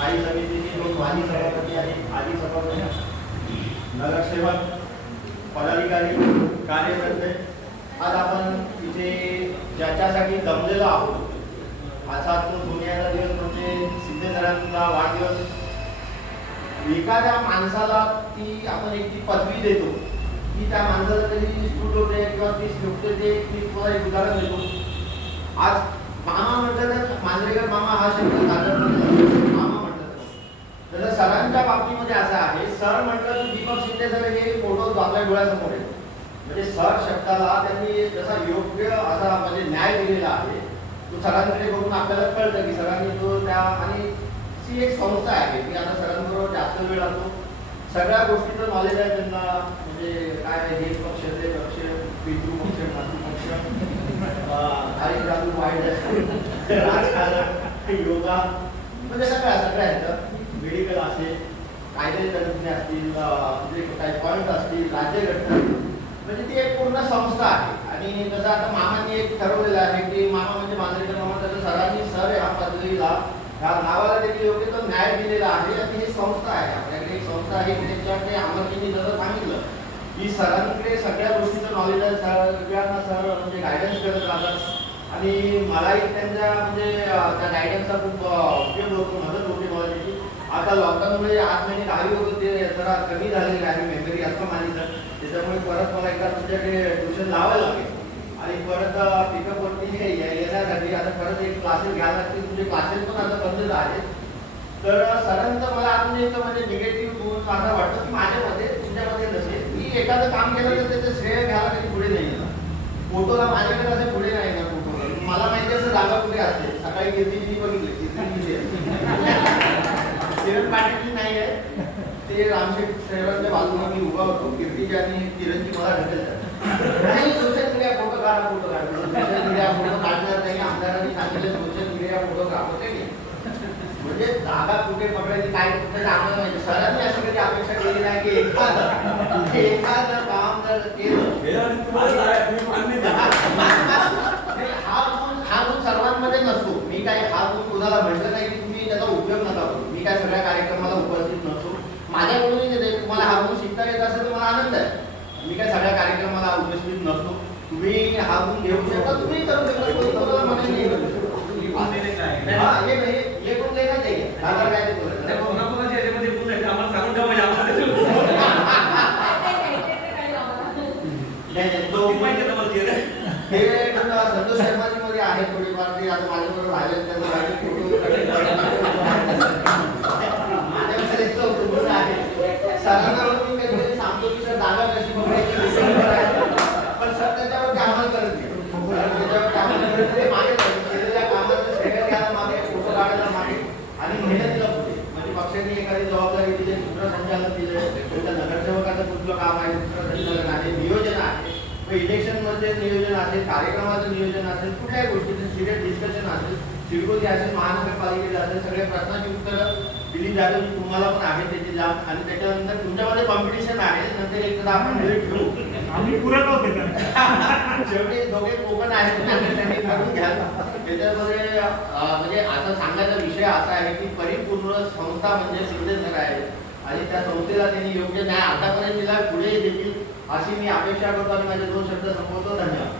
स्थायी समितीचे 2 माजी सभापती आणि आधी सभापती, नगरसेवक, पदाधिकारी, कार्यकर्ते, आज आपण इथे ज्याच्यासाठी जमलेलो आहोत, आजचा तो सोन्याचा दिवस म्हणजे सिद्धेश्वरांचा वाढदिवस. एखाद्या माणसाला ती आपण एक ती पदवी देतो की त्या माणसाला कधी सूट होते किंवा ती शोभते, ते मी तुम्हाला एक उदाहरण देतो. आज मामा म्हटलं तर मांजरेकर मामा हा शब्द साधारण मामा म्हटलं तर सरांच्या बाबतीमध्ये असं आहे, सर म्हटलं तर दीपक शिंदे सर हे फोटो आपल्या डोळ्यासमोर येतो. म्हणजे सर शब्दाला त्यांनी जसा योग्य असा म्हणजे न्याय दिलेला आहे, तो सरांकडे बघून आपल्याला कळतं की सरांनी तो त्या, आणि ती एक संस्था आहे की आता सरांबरोबर जास्त वेळ असतो, सगळ्या गोष्टीचं नॉलेज आहे त्यांना. म्हणजे काय हे पक्ष ते पक्ष, पितृपक्ष, मातृपक्ष, कार्यक्रम, वाईट राजकारण, योगा, म्हणजे सगळ्या आहेत. मेडिकल असेल, कायदे तज्ञ असतील, म्हणजे काही पॉईंट असतील, राज्यघटना, म्हणजे ती एक पूर्ण संस्था आहे. आणि जसं आता मामांनी एक ठरवलेलं आहे की मामा म्हणजे मांजरेकर मामा, तसं सरांनी सर ह्या पदवीला, ह्या नावाला देखील योग्य तो न्याय दिलेला आहे. आणि ही संस्था आहे, आपल्याकडे एक संस्था आहे की त्याच्याकडे अमरजींनी जसं सांगितलं की सरांकडे सगळ्या गोष्टीचं नॉलेज आहे, सगळ्यांना सर म्हणजे गायडन्स करत राहतात. आणि मलाही त्यांच्या म्हणजे त्या गायडन्सचा खूप उपयोग होतो, मदत होते मला त्याची. आता लॉकडाऊनमुळे 8 महिने गावी होतो, ते जरा कमी झालेली आहे मेमरी असं माझी सर, त्याच्यामुळे परत मला एकदा तुमच्याकडे ट्युशन लावायला लागेल. आणि परत पिकअपवरती येण्यासाठी आता परत एक क्लासेस घ्यायला लागतील. तुमचे क्लासेस पण आता बंद आहेत. तर सरांचं मला अजून एक म्हणजे निगेटिव्ह गुण असं वाटतं की माझ्यामध्ये, तुमच्यामध्ये नसेल, मी एखादं काम केलं तर त्याचं श्रेय घ्यायला कधी पुढे नाही येणार. फोटोला माझ्याकडे असं पुढे नाही येणार. फोटोला मला माहिती असं जागा कुठे असते. सकाळी कीर्तीजी बघितली, किरण पाटील नाही आहे, ते रामशेठ शहराच्या बाजूला मी उभा होतो. कीर्तीजी आणि किरणजी मला ढकलतात, नाही सोशल मीडिया फोटो काढा, फोटो काढा. सोशल मीडिया फोटो काढणार नाही, आमदारांनी सांगितलं सोशल मीडिया फोटो काढतो ते. म्हणजे जागा कुठे पकडायची काय कुठे आम्हाला माहिती. सरांनी असं कधी अपेक्षा केली नाही की एखादं काम जर केलं, हा गुण सर्वांमध्ये नसतो. मी काय हा गुण कुणाला म्हटलं नाही की तुम्ही त्याचा उपयोग नका करू. मी काय सगळ्या कार्यक्रमाला उपस्थित नसतो. माझ्याकडून तुम्हाला हा गुण शिकता येत असेल तर मला आनंद आहे. मी काय सगळ्या कार्यक्रमाला उपस्थित नसतो. तुम्ही हा गुण घेऊ शकता, तुम्ही करू शकता, कोणी कोणाला म्हणायला नाही करू शकतो. हे गुण देणार नाही काय ते बोलत हे संतोष शर्माजी मध्ये आहे थोडीफार, ते आता माझ्याबरोबर राहिले माझ्याकडे आहे. सरांना मी कधी सांगतो की सर जागा कशी बघायची, पण सर त्याच्यावर कामच करत नाही. त्याच्यावर कामच करत नाही. मागे केलेल्या कामाचं श्रेय घ्यायला मागे, फोटो काढायला मागे, आणि मेहनतीला पुढे. म्हणजे पक्षाने एखादी जबाबदारी दिली, सूत्रसंचालन दिलं, तुमच्या नगरसेवकाचं कुठलं काम आहे, सूत्रसंचालन आहे, नियोजन आहे, इलेक्शन मध्ये नियोजन असेल, कार्यक्रमाचं नियोजन असेल, कुठल्याही गोष्टीचं सिरियस डिस्कशन असेल, सिडकोची असेल, महानगरपालिकेचं असेल, सगळ्या प्रश्नांची उत्तरं दिली जातात. तुम्हाला पण आहे त्याची जाण. आणि त्याच्यानंतर तुमच्यामध्ये कॉम्पिटिशन आहे. नंतर एकदा आपण वेळ ठेवू, आम्ही पुरत होते शेवटी दोघे कोकण आहेत, अंडरस्टँडिंग करून घ्या. त्याच्यामध्ये म्हणजे आता सांगायचा विषय असा आहे की परिपूर्ण संस्था म्हणजे सिद्धेश्वर आहे, आणि त्या संस्थेला त्यांनी योग्य न्याय आतापर्यंत दिला, पुढे देखील अशी मी अपेक्षा करतो. आणि माझे 2 शब्द संपवतो. धन्यवाद.